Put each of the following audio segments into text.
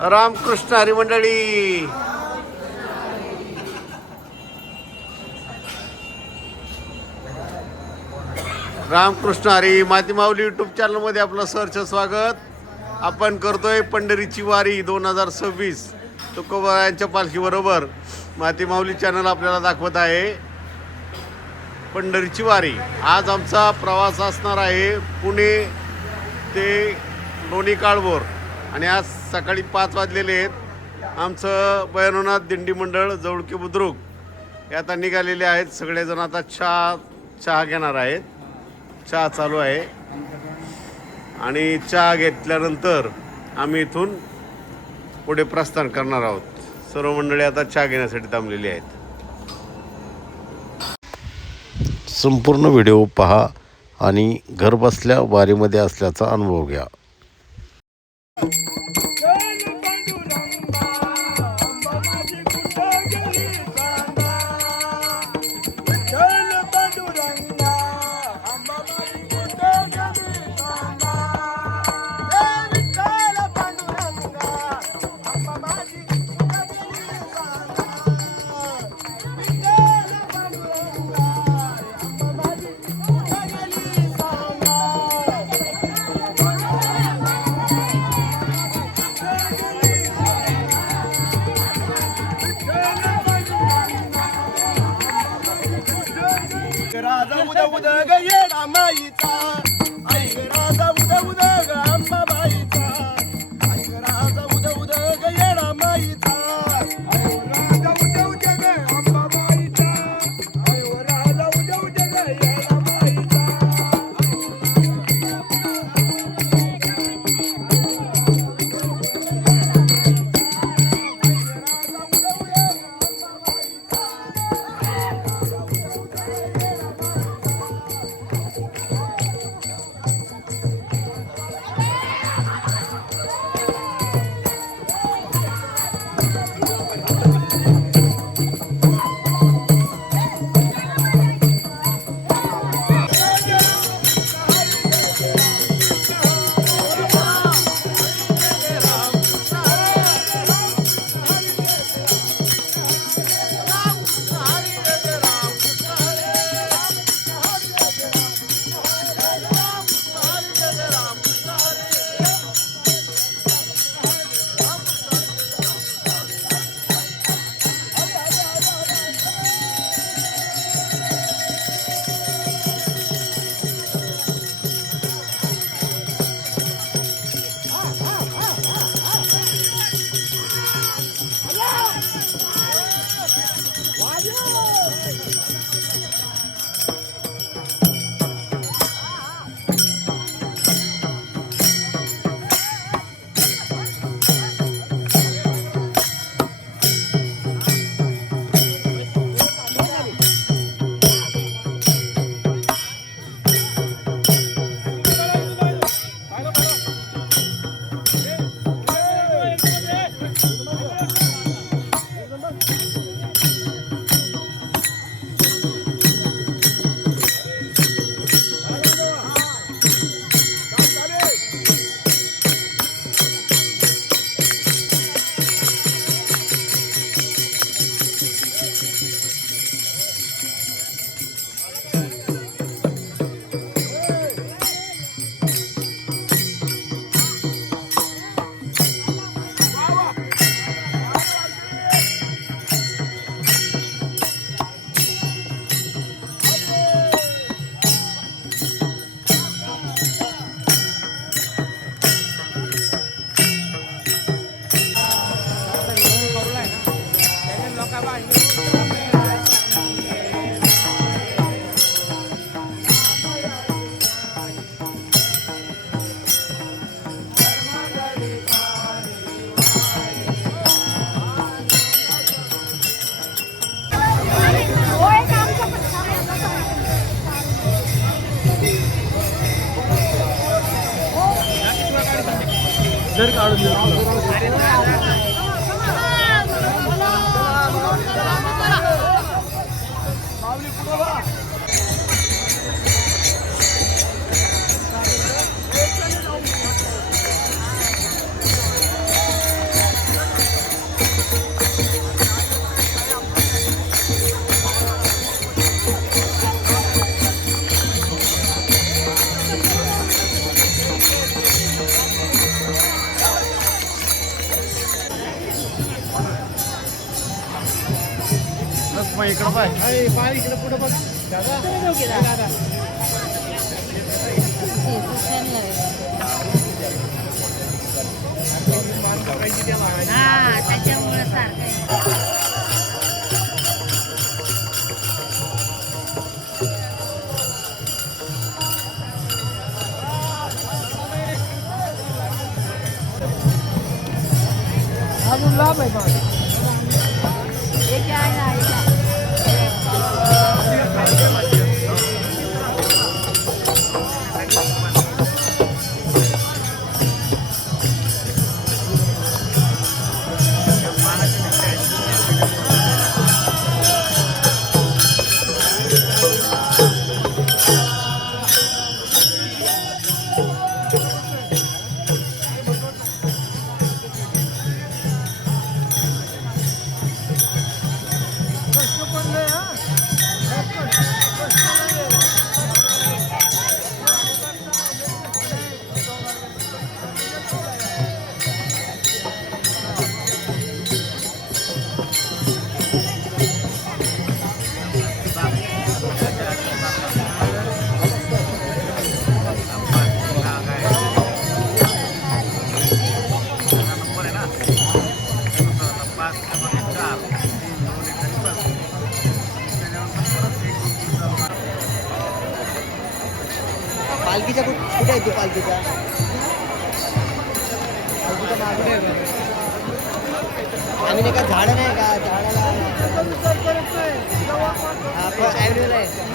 रामकृष्ण हरी मंडळी. रामकृष्ण हरी माती माऊली यूट्यूब चॅनलमध्ये आपलं सहर्ष स्वागत. आपण करतोय पंढरीची वारी 2026. तुकोबारायांच्या पालखीबरोबर माती माऊली चॅनल आपल्याला दाखवत आहे पंढरीची वारी. आज आमचा प्रवास असणार आहे पुणे ते लोणी काळभोर आणि आज सकाळी 5 वाजलेले आहेत. आमचं भैरवनाथ दिंडी मंडळ जवळके बुद्रुक हे आता निघालेले आहेत. सगळेजण आता चहा घेणार आहेत. चहा चालू आहे आणि चहा घेतल्यानंतर आम्ही इथून पुढे प्रस्थान करणार आहोत. सर्व मंडळी आता चहा घेण्यासाठी थांबलेली आहेत. संपूर्ण व्हिडिओ पहा आणि घरबसल्या वारीमध्ये असल्याचा अनुभव घ्या. राजा उद्या उद्या ग येडा माईचा, ऐक राजा उद्या उद्या ग अंबाबाईचा, ऐक राजा उद्या उद्या ग येडा माईचा, ऐक राजा उद्या उद्या ग अंबाबाईचा, ऐक राजा उद्या उद्या ग येडा माईचा. जर काढून पण इकडं पाय पाय इकडे पुढे बघ दादा हा त्याच्यामुळे सारखं अजून लांब आहे पण एक आहे ना पालखीच्या कुठे आहे तू पालखीच्या आम्ही नाही का झाडं नाही का झाडाला ॲव्हरेज आहे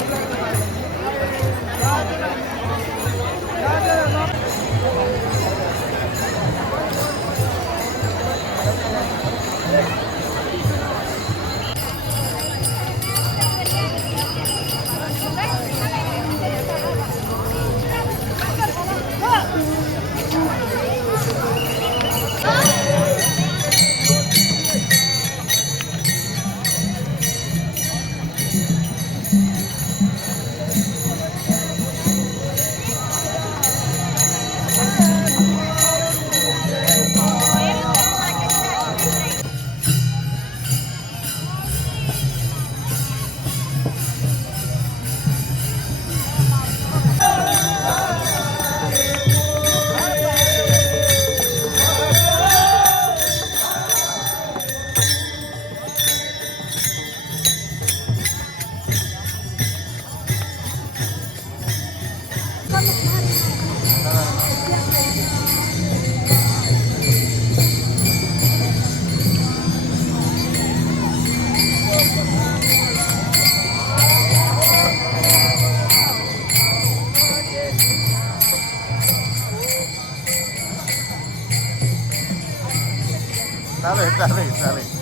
चालेल